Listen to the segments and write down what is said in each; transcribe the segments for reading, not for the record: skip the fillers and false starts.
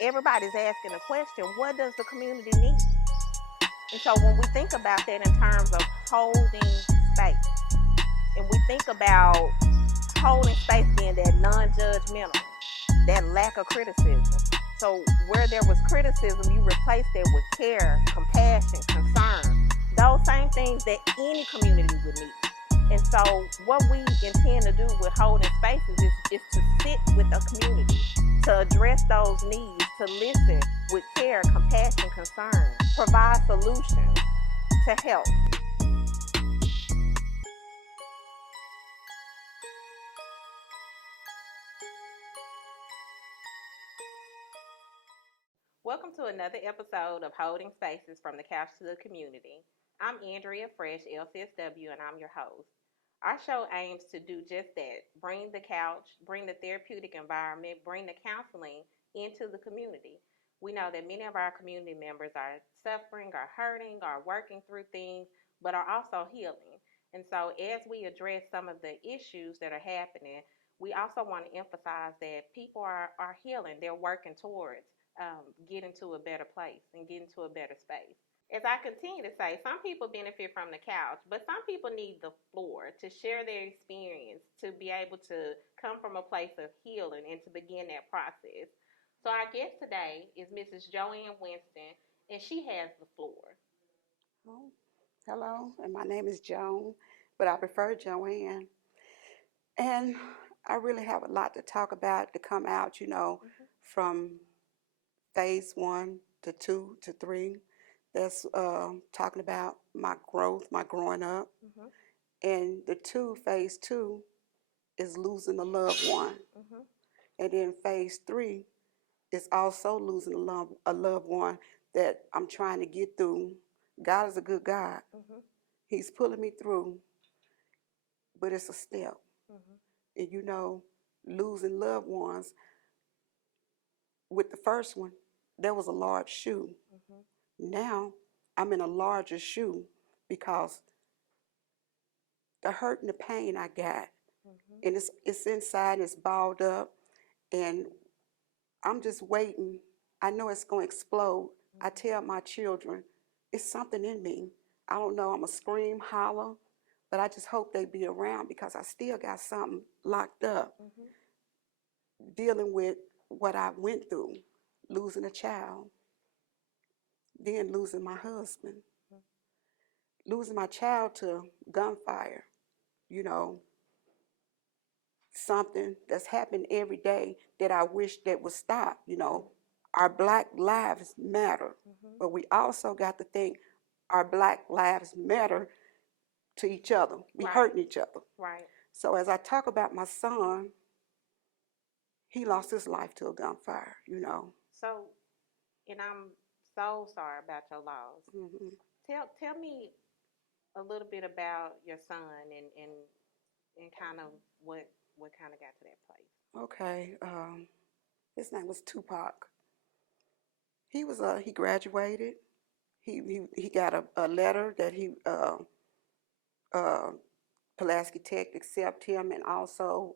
everybody's asking the question, what does the community need? And so when we think about that in terms of holding space, and we think about holding space being that non-judgmental, that lack of criticism. So where there was criticism, you replace that with care, compassion, concern. Those same things that any community would need. And so what we intend to do with holding spaces is to sit with a community, to address those needs, to listen with care, compassion, concern, provide solutions to help. Welcome to another episode of Holding Spaces from the Couch to the Community. I'm Andrea Fresh, LCSW, and I'm your host. Our show aims to do just that, bring the couch, bring the therapeutic environment, bring the counseling into the community. We know that many of our community members are suffering, are hurting, are working through things, but are also healing. And so, as we address some of the issues that are happening, we also want to emphasize that people are healing, they're working towards getting to a better place and getting to a better space. As I continue to say, some people benefit from the couch, but some people need the floor to share their experience, to be able to come from a place of healing and to begin that process. So our guest today is Mrs. Joanne Winston, and she has the floor. Oh, hello, and my name is Joan, but I prefer Joanne. And I really have a lot to talk about to come out, Mm-hmm. from phase one to two to three. That's talking about my growth, my growing up. Mm-hmm. And the phase two, is losing a loved one. Mm-hmm. And then phase three is also losing a loved one that I'm trying to get through. God is a good God. Mm-hmm. He's pulling me through, but it's a step. Mm-hmm. And losing loved ones, with the first one, there was a large shoe. Mm-hmm. Now I'm in a larger shoe because the hurt and the pain I got, Mm-hmm. and it's inside, it's balled up, and I'm just waiting. I know it's going to explode. I tell my children, it's something in me. I don't know, I'm a scream, holler, but I just hope they be around because I still got something locked up, Mm-hmm. dealing with what I went through, losing a child, then losing my husband, losing my child to gunfire, you know, something that's happened every day that I wish that would stop. Our black lives matter, Mm-hmm. but we also got to think our black lives matter to each other. We Right. hurting each other. Right. So as I talk about my son, he lost his life to a gunfire. So, and I'm so sorry about your loss. Hmm. Tell me a little bit about your son and kind of what kind of got to that place. Okay, his name was Tupac. He graduated. He got a letter that he uh, Pulaski Tech accept him, and also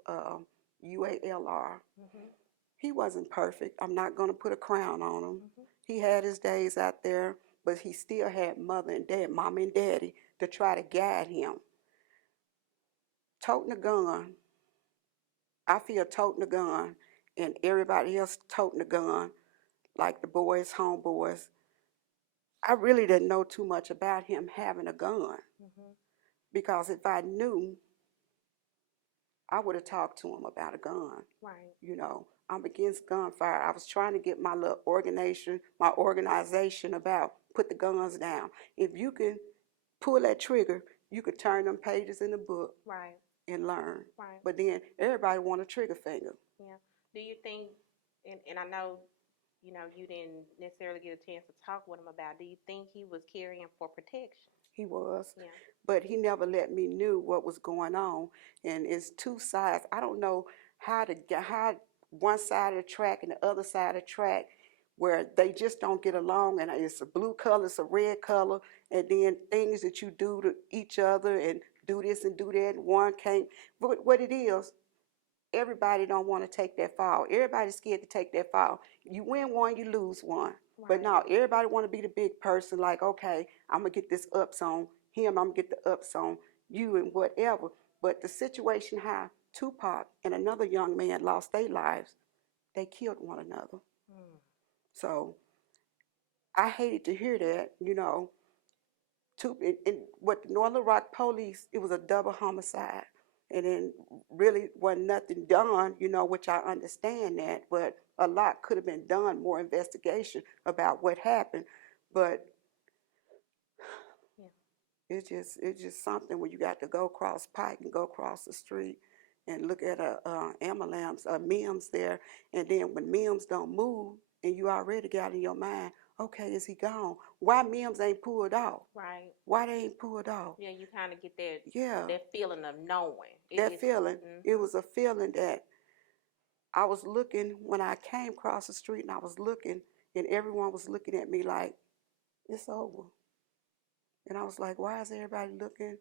UALR. Mhm. He wasn't perfect. I'm not going to put a crown on him. Mhm. He had his days out there, but he still had mother and dad, mom and daddy, to try to guide him. Toting a gun, I feel toting a gun, and everybody else toting a gun, like the boys, homeboys. I really didn't know too much about him having a gun, Mhm. because if I knew, I would have talked to him about a gun. Right. I'm against gunfire. I was trying to get my little organization about put the guns down. If you can pull that trigger, you could turn them pages in the book Right. and learn. Right. But then everybody want a trigger finger. Yeah. Do you think? And I know, you didn't necessarily get a chance to talk with him about. Do you think he was carrying for protection? He was, Yeah. but he never let me knew what was going on. And it's two sides. I don't know how one side of the track and the other side of the track, where they just don't get along, and it's a blue color, it's a red color, and then things that you do to each other and do this and do that, and one can't. But what it is, everybody don't want to take that fall. Everybody's scared to take that fall. You win one, you lose one. Right. But now everybody want to be the big person, like, okay, I'm going to get this ups on him, I'm going to get the ups on you and whatever. But the situation how Tupac and another young man lost their lives, they killed one another. Mm. So I hated to hear that, and what the Northern Rock police, it was a double homicide. And then really wasn't nothing done, which I understand that, but a lot could have been done, more investigation about what happened. But Yeah. it's just something when you got to go across Pike and go across the street and look at a ambulance, a Mims there, and then when Mims don't move, and you already got in your mind, okay, is he gone? Why Mims ain't pulled off? Right. Why they ain't pulled off? Yeah, you kind of get that Yeah, that feeling of knowing. that feeling. It Mm-hmm. was a feeling that I was looking when I came across the street, and I was looking, and everyone was looking at me like, it's over. And I was like, why is everybody looking?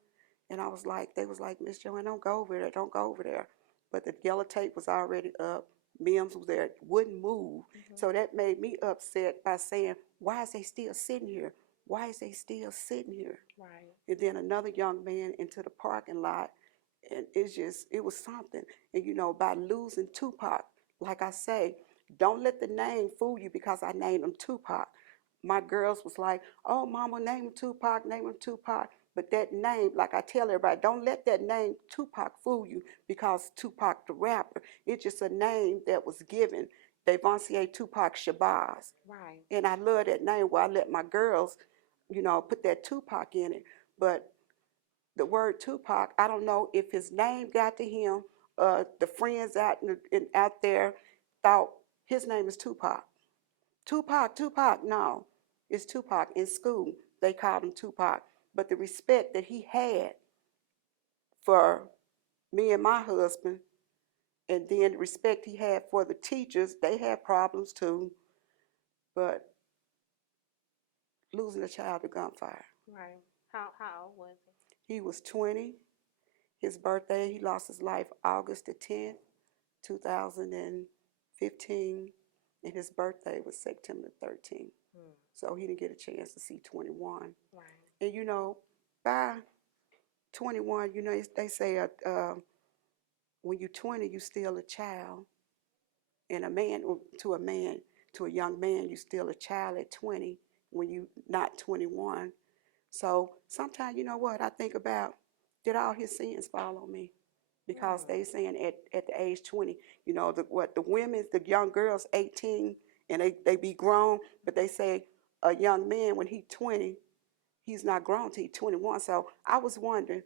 And I was like, they was like, Miss Joanne, don't go over there, don't go over there. But the yellow tape was already up. Mims was there, wouldn't move. Mm-hmm. So that made me upset by saying, why is they still sitting here? Why is they still sitting here? Right. And then another young man into the parking lot, and it was something. And by losing Tupac, like I say, don't let the name fool you because I named him Tupac. My girls was like, oh, mama, name him Tupac, name him Tupac. But that name, like I tell everybody, don't let that name Tupac fool you because Tupac the rapper. It's just a name that was given. Devancier Tupac Shabazz. Right. And I love that name where I let my girls, put that Tupac in it. But the word Tupac, I don't know if his name got to him. The friends out there thought his name is Tupac. Tupac, no, it's Tupac. In school, they called him Tupac. But the respect that he had for me and my husband, and then the respect he had for the teachers, they had problems too. But losing a child to gunfire. Right. How old was He was 20. His birthday, he lost his life August the 10th, 2015. And his birthday was September 13th. he? So he didn't get a chance to see 21. Right. And by 21, they say when you're 20, you're still a child. And to a young man, you're still a child at 20 when you're not 21. So sometimes, you know what, I think about, did all his sins fall on me? Because they saying at the age 20, the women, the young girls, 18, and they be grown, but they say a young man, when he 20, he's not grown till he's 21. So I was wondering,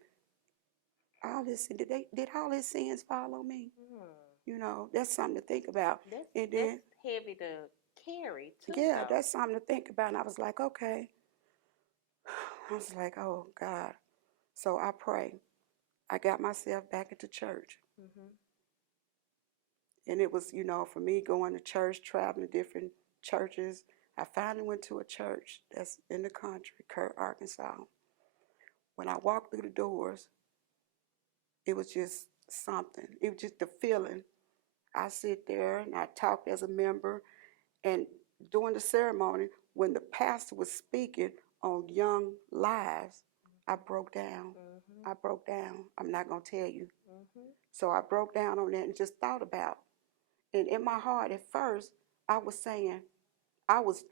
did all his sins fall on me? That's something to think about. And then, That's heavy to carry too. yeah, Though. that's something to think about. And I was like, okay. I was like, oh God. So I pray. I got myself back into church. Mm-hmm. And it was, for me going to church, traveling to different churches. I finally went to a church that's in the country, Kurt, Arkansas. When I walked through the doors, it was just something. It was just the feeling. I sit there and I talked as a member. And during the ceremony, when the pastor was speaking on young lives, I broke down. Mm-hmm. I broke down. I'm not going to tell you. Mm-hmm. So I broke down on that and just thought about. And in my heart, at first, I was saying, I was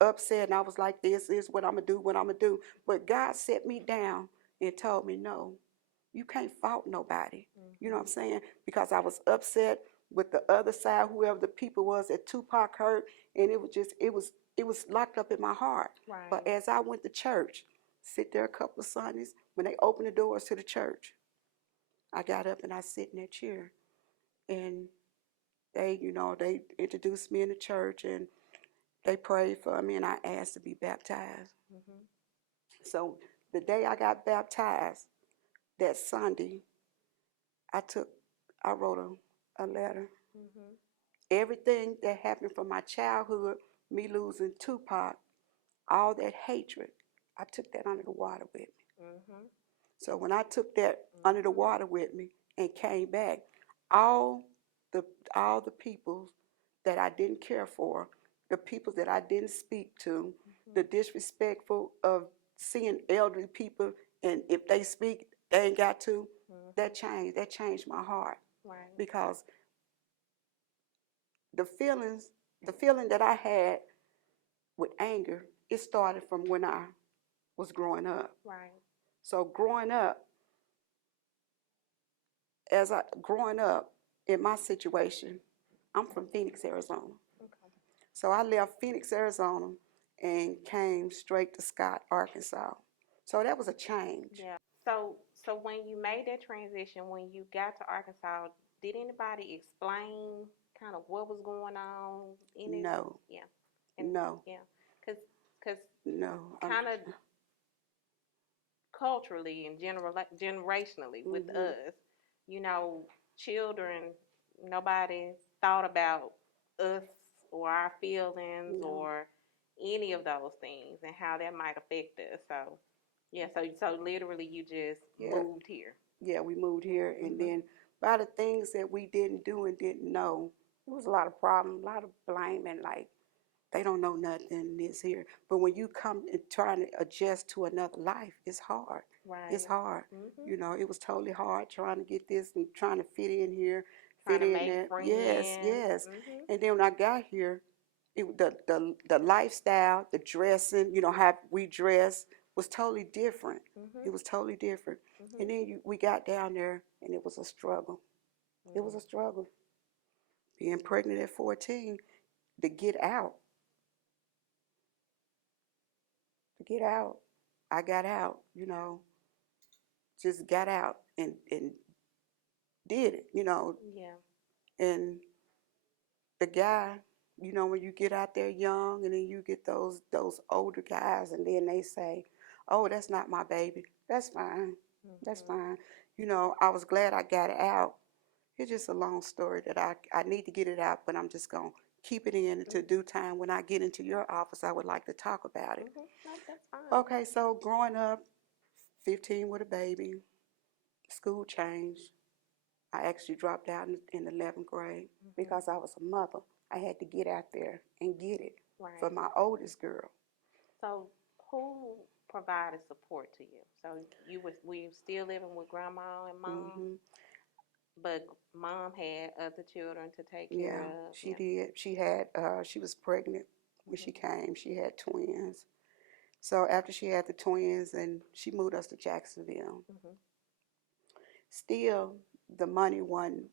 upset, and I was like, this is what I'm gonna do, what I'm gonna do. But God set me down and told me, no, you can't fault nobody. Mm-hmm. You know what I'm saying? Because I was upset with the other side, whoever the people was that Tupac hurt, and it was locked up in my heart. Right. But as I went to church, sit there a couple of Sundays, when they opened the doors to the church, I got up and I sit in that chair, and they introduced me in the church, and they prayed for me, and I asked to be baptized. Mm-hmm. So the day I got baptized, that Sunday, I wrote a letter. Mm-hmm. Everything that happened from my childhood, me losing Tupac, all that hatred, I took that under the water with me. Mm-hmm. So when I took that under the water with me and came back, all the all the people that I didn't care for, the people that I didn't speak to, the disrespectful of seeing elderly people, and if they speak, they ain't got to. That changed my heart. Right. Because the feeling that I had with anger, it started from when I was growing up. Right. So growing up in my situation, I'm from Phoenix, Arizona. Okay. So I left Phoenix, Arizona, and came straight to Scott, Arkansas. So that was a change. Yeah. So when you made that transition, when you got to Arkansas, did anybody explain kind of what was going on in it? No, Yeah. And no, yeah, cause no. kind of culturally and generationally with Mm-hmm. us, you know, children, nobody thought about us or our feelings No. or any of those things and how that might affect us. So yeah, so literally you just Yeah, moved here. yeah. We moved here, and Mhm. then by the things that we didn't do and didn't know, there was a lot of problems, a lot of blaming, like they don't know nothing this here. But when you come and trying to adjust to another life, it's hard. It's Right. hard. Mhm. You know, it was totally hard trying to get this and trying to fit in here, Trying fit to in make there. Yes, friends. yes. Mhm. And then when I got here, the lifestyle, the dressing, you know, how we dress was totally different. Mhm. It was totally different. And Mhm. then we got down there, and it was a struggle. It was Mm. a struggle. Being pregnant at 14, to get out, to get out. I got out, you know, just got out and did it, you know. Yeah. And the guy, you know, when you get out there young and then you get those older guys and then they say, "Oh, that's not my baby." That's fine. That's Mhm. fine. You know, I was glad I got it out. It's just a long story that I need to get it out, but I'm just going to keep it in until due time. When I get into your office, I would like to talk about it. Mhm. No, that's fine. Okay, so growing up, 15 with a baby, school changed. I actually dropped out in 11th grade Mhm. because I was a mother. I had to get out there and get it for Right. my oldest girl. So who provided support to you? So were you still living with grandma and mom, Hmm. but mom had other children to take care Yeah, of. she Yeah. did. She was pregnant when she Mhm. came. She had twins. So after she had the twins, and she moved us to Jacksonville. Mhm. Still, the money wasn't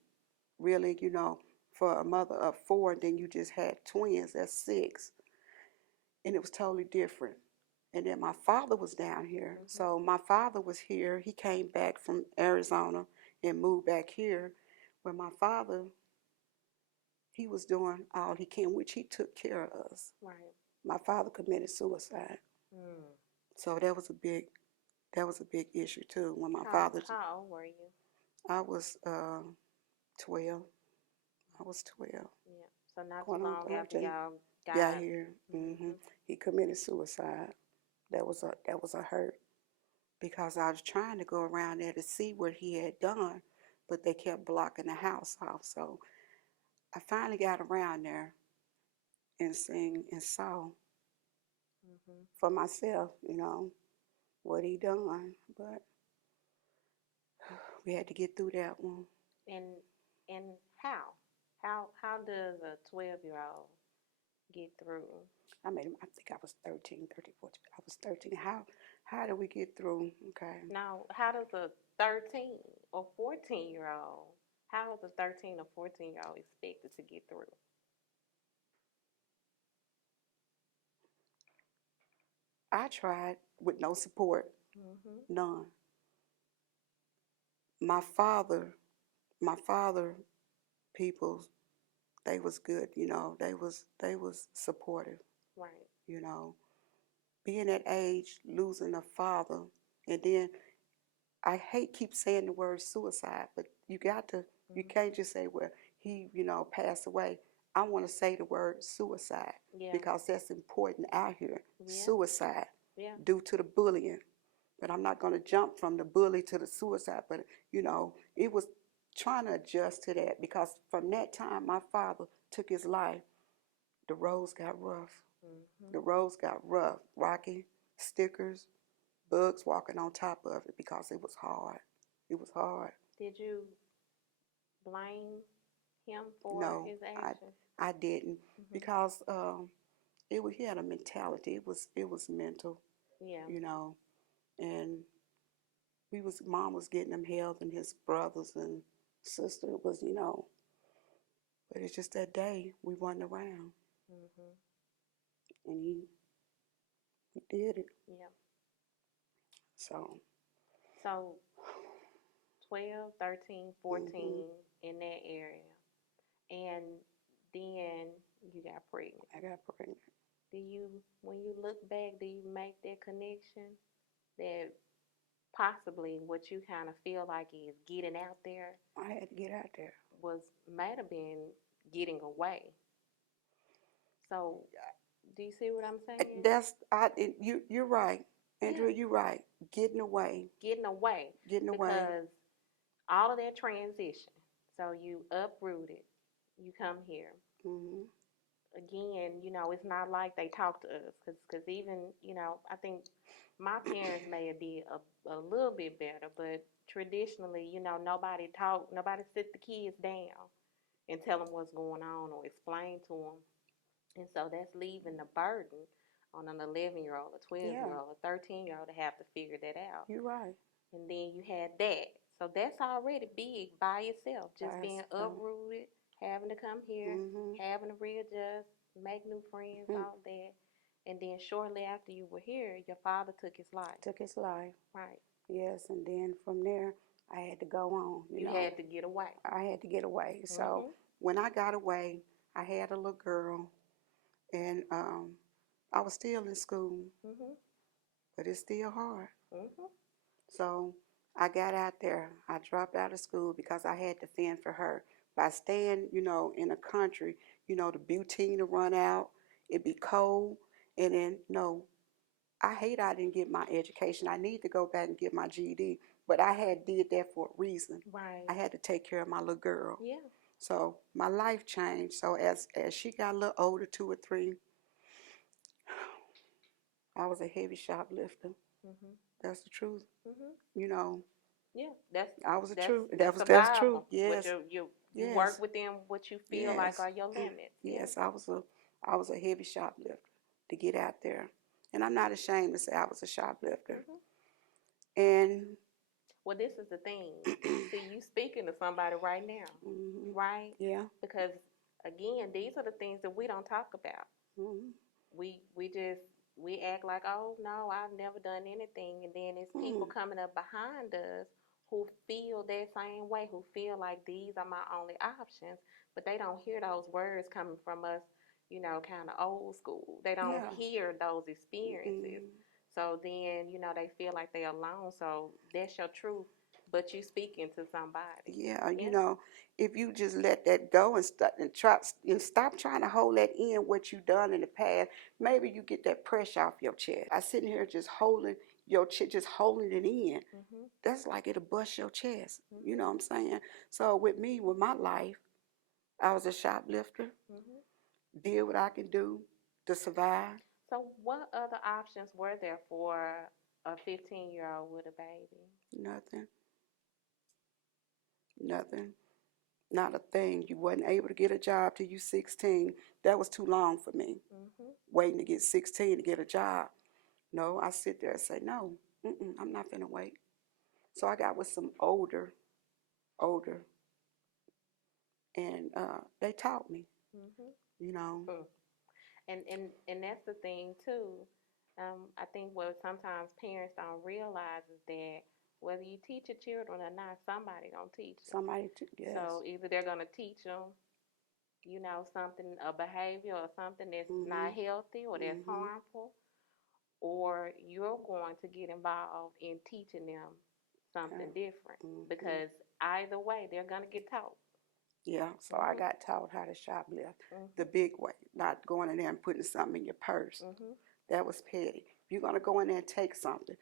really, you know, for a mother of four. Then you just had twins. That's six, and it was totally different. And then my father was down here. Mhm. So my father was here. He came back from Arizona and moved back here. When my father, he was doing all he can, which he took care of us. Right. My father committed suicide. Mm. So that was a big issue too. When my How father, how old were you? I was 12. I was 12, Yeah. So not too going on long after 13. y'all Got got. here. Mhm. He committed suicide. That was a hurt because I was trying to go around there to see what he had done, but they kept blocking the house off. So I finally got around there and seen and saw Mhm. for myself, you know, what he done. But we had to get through that one. And how does a 12-year-old get through? I made him. I think I was 13, 13, 14. I was 13. How did we get through? Okay. Now, how does a 13 or 14-year-old, how is a 13 or 14-year-old expected to get through? I tried with no support, Mhm. none. My father, my father people, they was good, you know. They was supportive, Right. you know. Being that age, losing a father, and then I hate keep saying the word suicide, but you Mhm. can't just say, well, he, you know, passed away. I want to say the word suicide Yeah. because that's important out here. Yeah. Suicide Yeah. due to the bullying. But I'm not going to jump from the bully to the suicide. But, you know, it was trying to adjust to that, because from that time my father took his life, the roads got rough. The roads got rough, rocky, stickers, bugs walking on top of it, because it was hard. It was hard. Did you blame him for No, his actions? I didn't, because he had a mentality. It was mental, Yeah. you know, and mom was getting him health, and his brothers and sister was, but it's just that day we wasn't around, and he did it. Yeah. So So 12, 13, 14 in that area. And then you got pregnant. I got pregnant. When you look back, do you make that connection that possibly what you kind of feel like is getting out there I had to get out there. might have been getting away? So, do you see what I'm saying? You're right, Andrea. Yeah. You're right. Getting away. Getting away. Getting away. Because all of that transition. So you uprooted, you come here. Again, it's not like they talk to us, because even, I think my parents may have did a little bit better, but traditionally, nobody sit the kids down and tell them what's going on or explain to them. And so that's leaving the burden on an 11-year-old, a 12-year-old, a 13-year-old to have to figure that out. You're right. And then you had that. So that's already big by itself, just being uprooted, having to come here, having to readjust, make new friends, all that. And then shortly after you were here, your father took his life. Took his life. Right. Yes, and then from there, I had to go on. You had to get away. I had to get away. So when I got away, I had a little girl, and I was still in school, but it's still hard. So I got out there. I dropped out of school because I had to fend for her. By staying, in the country, the butane to run out, it'd be cold, and then, I didn't get my education. I need to go back and get my GED, but I did that for a reason. Right. I had to take care of my little girl. Yeah. So my life changed. So as she got a little older, 2 or 3, I was a heavy shoplifter. That's the truth. Yeah, I was the truth. That's true. Yes. You work within what you feel like are your limits. Yes, I was a heavy shoplifter to get out there, and I'm not ashamed to say I was a shoplifter. And well, this is the thing. See, you speaking to somebody right now, right? Yeah. Because again, these are the things that we don't talk about. We act like, oh no, I've never done anything, and then it's people coming up behind us who feel that same way, who feel like these are my only options, but they don't hear those words coming from us, kind of old school. They don't hear those experiences. So then, they feel like they're alone. So that's your truth, but you speaking to somebody. Yeah, if you just let that go and stop trying to hold that in, what you done in the past, maybe you get that pressure off your chest. I sitting here just holding your chest, just holding it in. That's like it'll bust your chest. You know what I'm saying? So with me, with my life, I was a shoplifter. Did what I can do to survive. So what other options were there for a 15-year-old with a baby? Nothing. Not a thing. You wasn't able to get a job till you 16. That was too long for me. Waiting to get 16 to get a job. No, I sit there and say, no, I'm not finna wait. So I got with some older, and they taught me, And that's the thing too. I think what sometimes parents don't realize is that whether you teach your children or not, somebody gonna teach them. Yes. So either they're gonna teach them, something, a behavior or something that's not healthy or that's harmful, or you're going to get involved in teaching them something different, because either way they're gonna get taught. Yeah, so I got taught how to shoplift the big way, not going in there and putting something in your purse. That was petty. If you're going to go in there and take something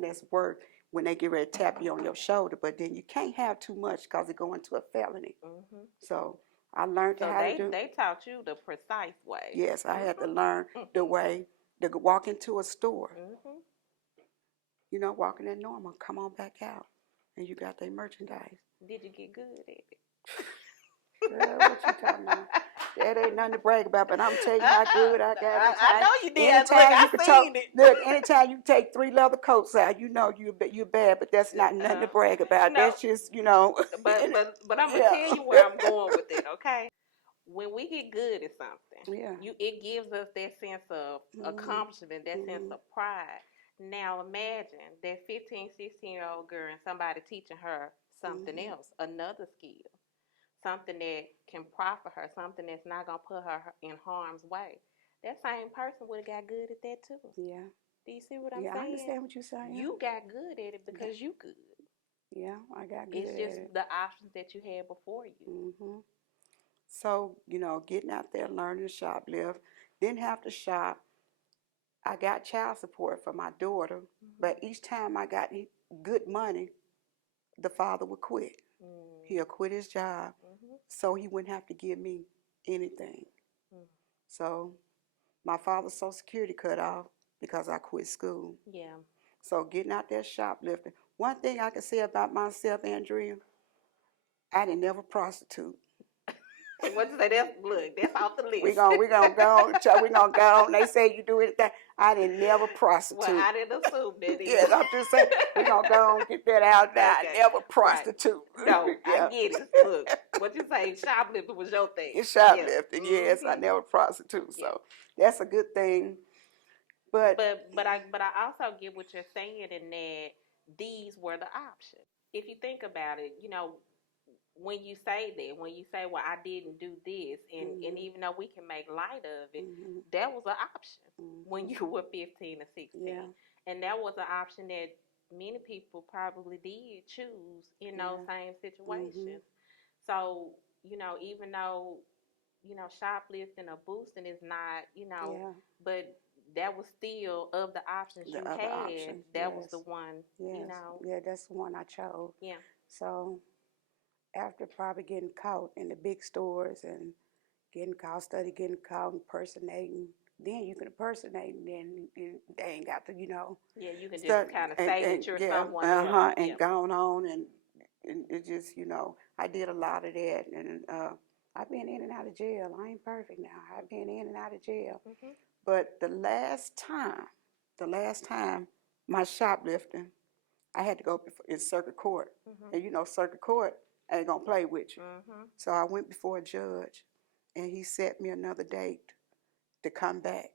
that's worth, when they get ready to tap you on your shoulder, but then you can't have too much because it go into a felony. Mm-hmm. So I learned So how to do. they taught you the precise way. Yes, I had to Mm-hmm. learn the way to walk into a store. Mm-hmm. You know, walking in normal, come on back out, and you got their merchandise. Did you get good at it? Girl, what you talking about? That ain't nothing to brag about, but I'm telling you how good I got. I know you did. Anytime Look, you I could seen it. look, anytime you take 3 leather coats out, you know you're bad, but that's not nothing to brag about. No, That's just, you know. but I'm gonna Yeah. tell you where I'm going with it. Okay, when we get good at something, Yeah. it gives us that sense of accomplishment, that sense of pride. Now imagine that 15, 16-year-old girl and somebody teaching her something else, another skill, something that can profit her, something that's not gonna put her in harm's way. That same person would have got good at that too. Yeah. Do you see what I'm Yeah, I saying? understand what you're saying. You got good at it because you good. Yeah, I got good It's at just it. the options that you had before you. So, you know, getting out there, learning to shoplift, didn't have to shop. I got child support for my daughter, but each time I got good money, the father would quit. He'll quit his job, so he wouldn't have to give me anything. So my father's Social Security cut off because I quit school. Yeah. So getting out there shoplifting. One thing I can say about myself, Andrea, I didn't never prostitute. What you say? That's off the list. We gonna go on. We gonna go on. They say you do anything. I didn't never prostitute. Well, I didn't assume that either. Yes, I'm just saying we gonna go on get that out now. Okay. I never prostitute. Right. No, Yeah. I get it. Look, what you say? Shoplifting was your thing. It's shoplifting. Yes, I never prostitute. So that's a good thing. But I also get what you're saying in that these were the options. If you think about it, you know, when you say that, when you say, well, I didn't do this, and even though we can make light of it, that was an option when you were 15 or 16. Yeah. And that was an option that many people probably did choose in those same situations. So, you know, even though, you know, shoplifting or boosting is not, you know, but that was still of the options you had, that was the one, you know. Yeah, that's the one I chose. Yeah. So after probably getting caught in the big stores and getting caught impersonating, then you can impersonate, and then they ain't got to, you know. Yeah, you can just kind of say that you're someone else. And gone on, and it just, you know, I did a lot of that, and I've been in and out of jail. I ain't perfect now. I've been in and out of jail. But the last time my shoplifting, I had to go in circuit court. And you know, circuit court ain't gonna play with you. So I went before a judge, and he set me another date to come back.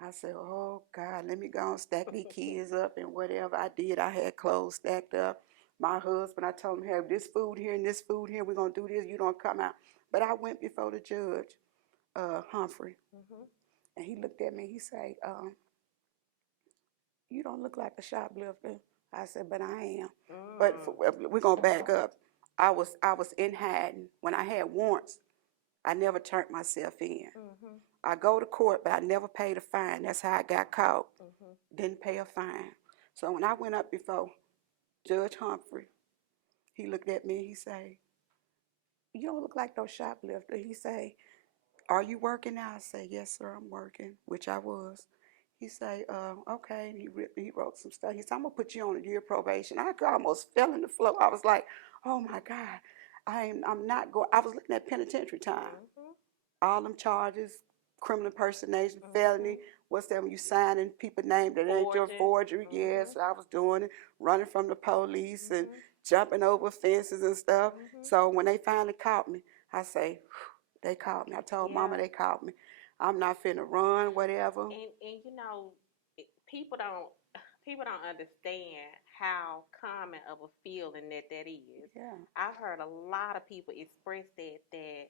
I said, oh God, let me go and stack these kids up and whatever I did. I had clothes stacked up. My husband, I told him, have this food here and this food here. We're gonna do this. You don't come out. But I went before the judge, Humphrey, and he looked at me. He said, you don't look like a shoplifter. I said, but I am. But we're gonna back up. I was in hiding when I had warrants. I never turned myself in. I go to court, but I never paid a fine. That's how I got caught. Didn't pay a fine. So when I went up before Judge Humphrey, he looked at me. He say, "You don't look like no shoplifter." He say, "Are you working now?" I say, "Yes, sir, I'm working," which I was. He say, "Okay." And he wrote some stuff. He said, "I'm gonna put you on a year probation." I almost fell in the floor. I was like, "Oh my God, I'm not going." I was looking at penitentiary time. All them charges, criminal impersonation, felony. What's that when you signing people's name that ain't your forgery? Yes, I was doing it, running from the police and jumping over fences and stuff. So when they finally caught me, I say, they caught me. I told Mama they caught me. I'm not finna run, whatever. And you know, people don't understand how common of a feeling that is. Yeah. I've heard a lot of people express that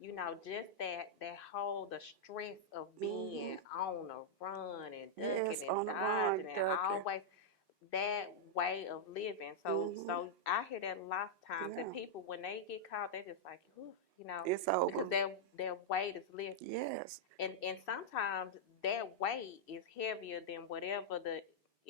you know, just that whole the stress of being on a run and ducking and dodging and always that way of living. So I hear that a lot of times that people when they get caught, they just like, ooh, you know, it's over because their weight is lifted. Yes. And sometimes that weight is heavier than whatever the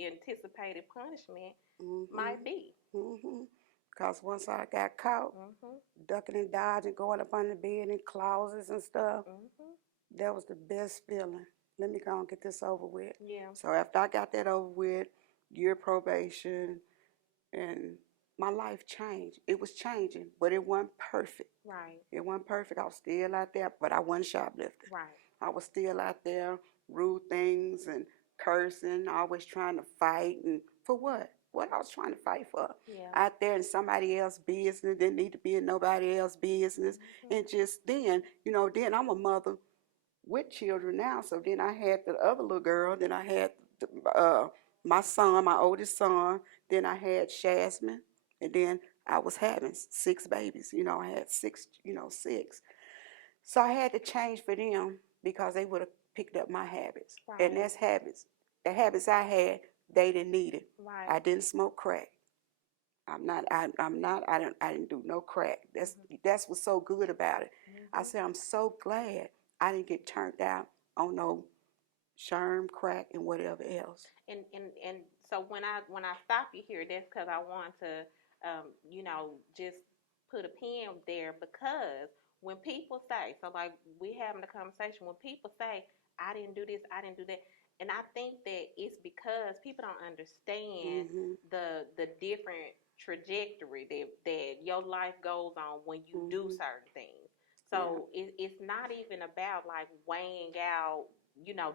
anticipated punishment Mm-hmm. might be. Mm-hmm. Because once I got caught Mhm. ducking and dodging, going up under the bed in closets and stuff, Mhm. that was the best feeling. Let me go and get this over with. Yeah. So after I got that over with, year probation, and my life changed. It was changing, but it wasn't perfect. Right. It wasn't perfect. I was still out there, but I wasn't shoplifting. Right. I was still out there, rude things and cursing, always trying to fight. And for what? What I was trying to fight for? Yeah. Out there in somebody else's business, didn't need to be in nobody else's business. Mhm. And just then, then I'm a mother with children now. So then I had the other little girl. Then I had my son, my oldest son. Then I had Shasmin. And then I was having 6 babies. I had six. So I had to change for them because they would have picked up my habits. And Right. that's habits. The habits I had, they didn't need it. Right. I didn't smoke crack. I didn't do no crack. That's what's so good about it. I Mhm. said, I'm so glad I didn't get turned out on no sherm, crack, and whatever else. And so when I stop you here, that's because I want to, just put a pin there because when people say, so like we having a conversation, when people say I didn't do this, I didn't do that, and I think that it's because people don't understand Mm-hmm. the different trajectory that your life goes on when you do Mm-hmm. certain things. Yeah. So it's not even about like weighing out,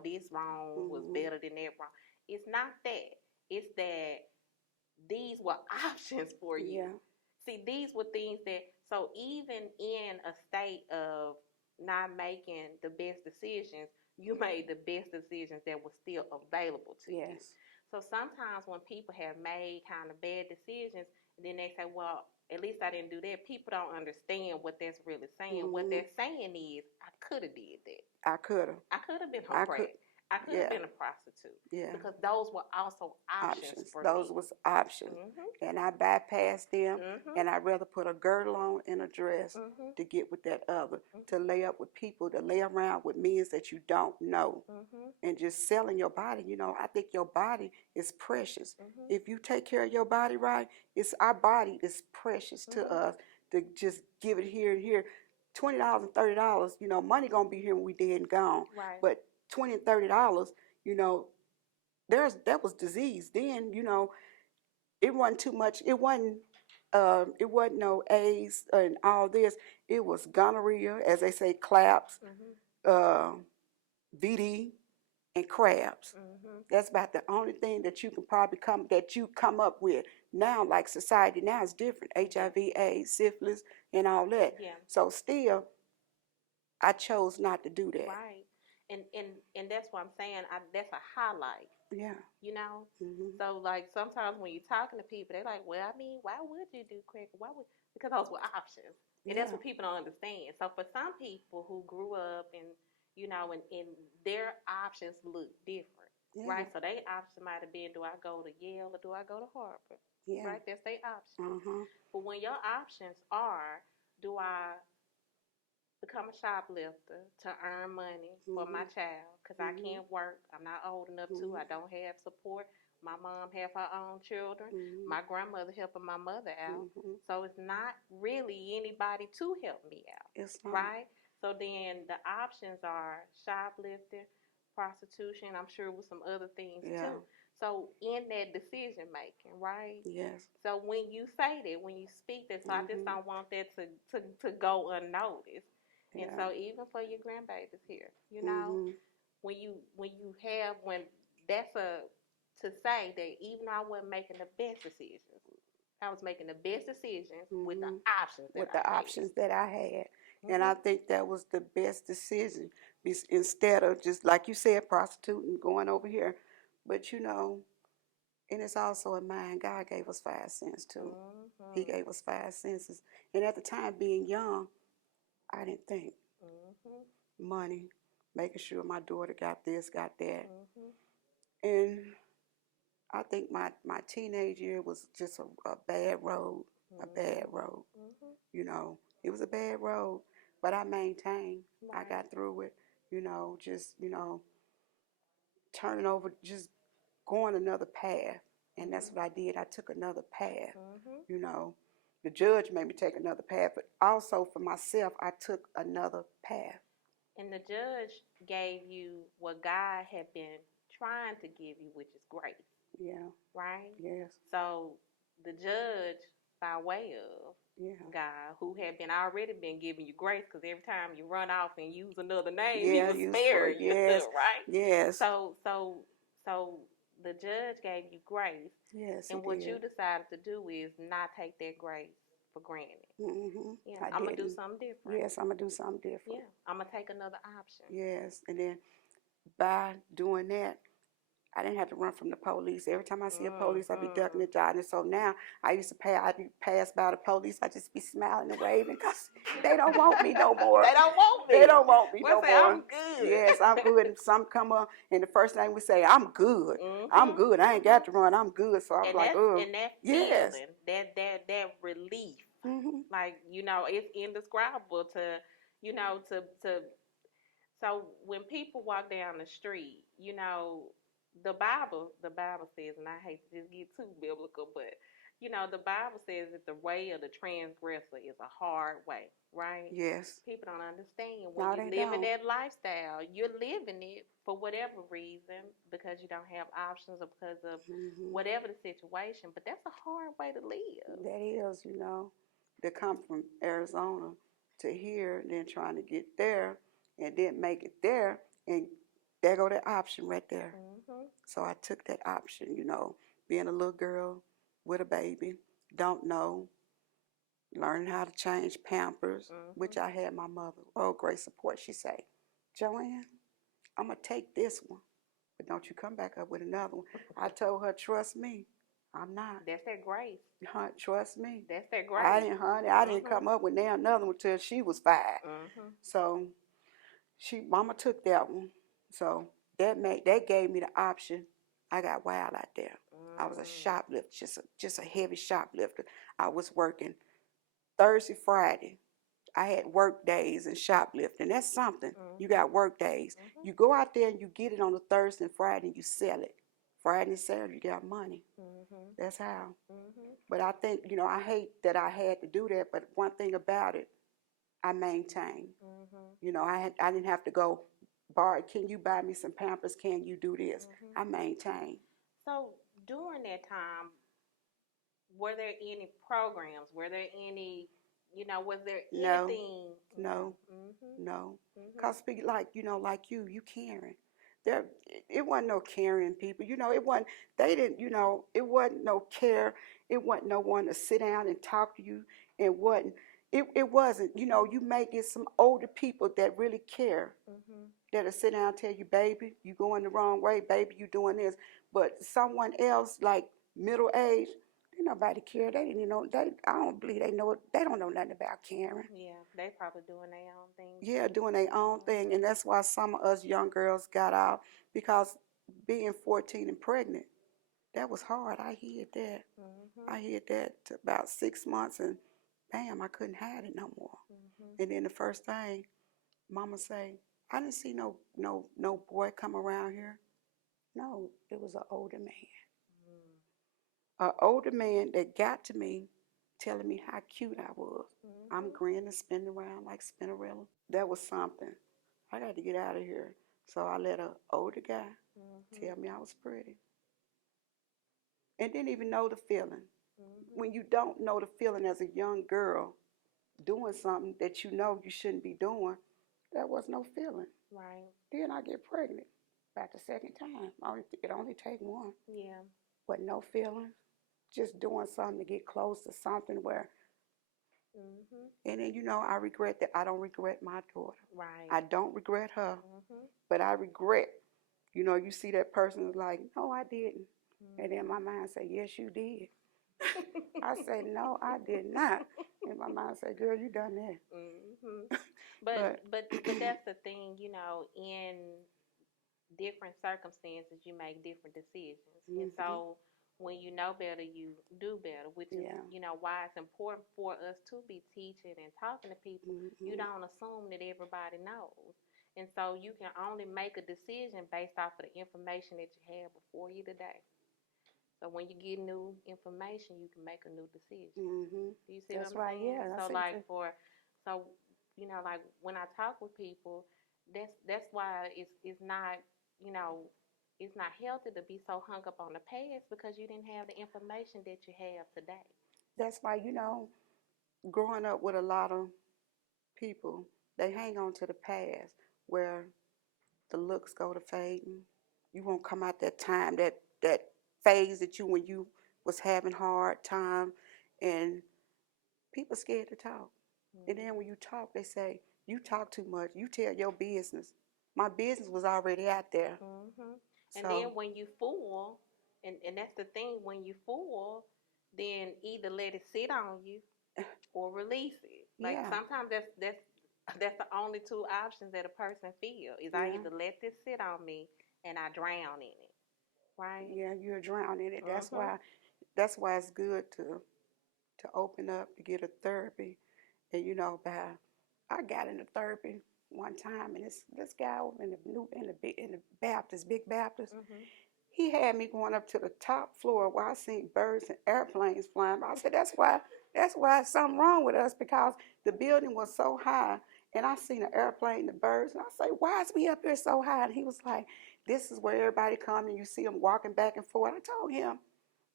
this wrong was Mm-hmm. better than that wrong. It's not that. It's that these were options for you. Yeah. See, these were things that, so even in a state of not making the best decisions, you made the best decisions that were still available to you. Yes. So sometimes when people have made kind of bad decisions, and then they say, well, at least I didn't do that, people don't understand what that's really saying. What Mm-hmm. they're saying is, I could have did that. I could have. I could have been on I could. crack. I could have Yeah. been a prostitute Yeah. because those were also options Options. for Those me. was options. Mhm. And I bypassed them, Mhm. and I'd rather put a girdle on and a dress Mhm. to get with that other, to Mhm. lay up with people, to lay around with men that you don't know, Mhm. and just selling your body. I think your body is precious. Mhm. If you take care of your body right, our body is precious to Mhm. us to just give it here and here. $20 and $30, money gonna be here when we dead and gone. Right. But $20 and $30, you know, that was disease. Then it wasn't too much. It wasn't no AIDS and all this. It was gonorrhea, as they say, claps, Mhm. uh, VD, and crabs. Mhm. That's about the only thing that you can probably come up with now. Like society now is different. HIV, AIDS, syphilis, and all that. Yeah. So still, I chose not to do that. Right. And that's what I'm saying. That's a highlight. Yeah. You know. Mhm. So like sometimes when you're talking to people, they're like, "Well, I mean, why would you do crack? Why would?" Because those were options, and that's Yeah. what people don't understand. So for some people who grew up and their options look different, Yeah. right? So their option might have been, do I go to Yale or do I go to Harvard? Yeah. Right? That's their option. Uh-huh. But when your options are, do I become a shoplifter to earn money for my Mhm. child because I Mhm. can't work. I'm not old enough to. Mhm. I don't have support. My mom have her own children. Mhm. My grandmother helping my mother out. Mhm. So it's not really anybody to help me out, It's not. right? So then the options are shoplifting, prostitution. I'm sure with some other things Yeah. too. So in that decision making, right? Yes. So when you say that, when you speak that, so I just Mhm. don't want that to go unnoticed. And Yeah. so even for your grandbabies here, Mhm. when that's a to say that even though I wasn't making the best decisions, I was making the best decisions with the Mhm. options that With I the had. options that I had, and I Mhm. think that was the best decision. Instead of just like you said, prostituting, going over here, but and it's also a mind. God gave us 5 cents too. He Mhm. gave us 5 senses, and at the time, being young, I didn't think Mhm. money, making sure my daughter got this, got that, Mhm. and I think my teenage year was just a bad road, a bad Mhm. road. Mhm. It was a bad road, but I maintained. I Right. got through it, just, turning over, just going another path. And that's what I did. I took another path. Mm-hmm. You know, the judge made me take another path, but also for myself, I took another path. And the judge gave you what God had been trying to give you, which is grace. Yeah. Right? Yes. So the judge, by way of God, who had already been giving you grace, because every time you run off and use another name, he was sparing you, right? Yes. So the judge gave you grace. Yes. And what you decided to do is not take that grace for granted. Mm-hmm. Yeah, I'm gonna do something different. Yes, I'm gonna do something different. Yeah, I'm gonna take another option. Yes, and then by doing that, I didn't have to run from the police. Every time I see a police, I be ducking and dodging. So now I used to pass by the police. I just be smiling and waving because they don't want me no more. They don't want me. They don't want me no more. I'm good. Yes, I'm good. And some come up, and the first thing we say, I'm good. I'm good. I ain't got to run. I'm good. So I was like, oh, and that feeling, that relief, like, you know, it's indescribable to, you know, to. So when people walk down the street, you know, the Bible says, and I hate to just get too biblical, but you know, the Bible says that the way of the transgressor is a hard way, right? Yes. People don't understand when you live in that lifestyle, you're living it for whatever reason, because you don't have options or because of whatever the situation. But that's a hard way to live. That is, you know, to come from Arizona to here, and then trying to get there, and then make it there, and there go that option right there. So I took that option, you know, being a little girl with a baby, don't know, learning how to change Pampers, which I had my mother, great support. She say, Joanne, I'm going to take this one, but don't you come back up with another one. I told her, trust me, I'm not. That's that grace. Trust me. That's that grace. I didn't come up with another one till she was 5. So mama took that one. So that gave me the option. I got wild out there. I was a shoplifter, just a heavy shoplifter. I was working Thursday, Friday. I had work days and shoplifting. That's something. You got work days. You go out there and you get it on a Thursday and Friday and you sell it. Friday and Saturday, you got money. That's how. But I think, you know, I hate that I had to do that, but one thing about it, I maintained. You know, I didn't have to go, Bart, can you buy me some Pampers? Can you do this? I maintained. So during that time, were there any programs? Were there any, you know, was there anything? No. Because like, you know, like you caring. It wasn't no caring people. You know, it wasn't no care. It wasn't no one to sit down and talk to you. It wasn't, you know, you may get some older people that really care, that'll sit down and tell you, baby, you going the wrong way, baby, you doing this. But someone else, like middle age, didn't nobody care. They didn't know. I don't believe they know. They don't know nothing about caring. Yeah, they probably doing their own thing. Yeah, doing their own thing, and that's why some of us young girls got out, because being 14 and pregnant, that was hard. I hid that. I hid that to about 6 months, and bam, I couldn't hide it no more. And then the first thing, Mama say, I didn't see no boy come around here. No, it was an older man. An older man that got to me, telling me how cute I was. I'm grinning, spinning around like Spinnerella. That was something. I got to get out of here. So I let an older guy tell me I was pretty. And didn't even know the feeling. When you don't know the feeling as a young girl, doing something that you know you shouldn't be doing, there was no feeling. Right. Then I get pregnant. About the second time. It only take one. Yeah. But no feeling. Just doing something to get close to something where. And then, you know, I regret that. I don't regret my daughter. Right. I don't regret her. But I regret, you know, you see that person is like, no, I didn't. And then my mind say, yes, you did. I say, no, I did not. And my mind say, girl, you done that. But that's the thing, you know, in different circumstances, you make different decisions. And so when you know better, you do better, which is, you know, why it's important for us to be teaching and talking to people. You don't assume that everybody knows. And so you can only make a decision based off of the information that you have before you today. So when you get new information, you can make a new decision. Mm-hmm. Do you see That's what I'm right. saying? Yeah. So so like when I talk with people, that's why it's not you know it's not healthy to be so hung up on the past because you didn't have the information that you have today. That's why, growing up with a lot of people, they hang on to the past where the looks go to fading. You won't come out that time, that phase that you when you was having hard time, and people scared to talk. And then when you talk, they say you talk too much. You tell your business. My business was already out there. Mm-hmm. And then So when you fool, and that's the thing, when you fool, then either let it sit on you or release it. Like yeah, sometimes that's the only two options that a person feel is I yeah, either let this sit on me and I drown in it, right? yeah. You're drowning in it. That's Mhm. why. That's why it's good to open up to get a therapy. And I got into therapy one time, and this guy over in the Baptist, Big Baptist. Mhm. He had me going up to the top floor where I seen birds and airplanes flying by. I said, that's why something wrong with us because the building was so high and I seen an airplane, the birds, and I say, why is we up here so high? And he was like, this is where everybody come and you see them walking back and forth. I told him,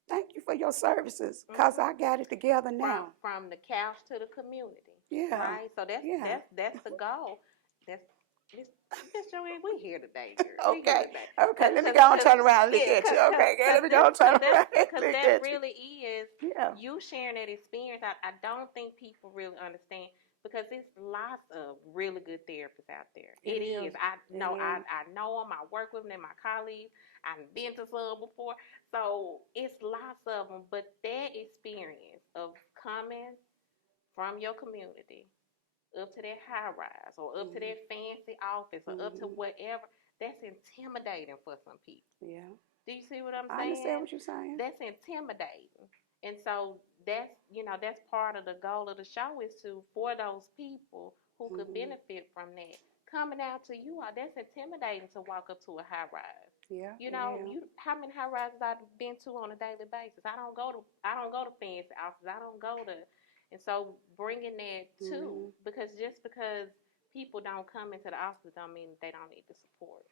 thank you for your services because I Mhm. got it together now. From the couch to the community, Yeah, right? So that's yeah. that's that's the goal. That's Miss Joanne, we here today, girl. We here Okay, today. okay. Cause, Let me cause, go and cause turn around and look yeah, at cause, you. cause, Okay, okay. cause Let me go this, and turn cause around that's, and cause look that at you. really is Yeah. you sharing that experience. I don't think people really understand because there's lots of really good therapists out there. It It is. is. I It know. is. I know them. I work with them. They're my colleagues. I've been to some before. So it's lots of them. But that experience of coming from your community up to that high rise or up to Mhm. that fancy office or up to Mhm. whatever, that's intimidating for some people. Yeah. Do you see what I'm I understand saying? what you're saying. That's intimidating. And so that's part of the goal of the show is to for those people who could Mhm. benefit from that coming out to you all. That's intimidating to walk up to a high rise. Yeah. You It know, is. you how many high rises I've been to on a daily basis. I don't go to fancy offices. I don't go to, and so bringing that too Mhm. because just because people don't come into the office don't mean they don't need the support.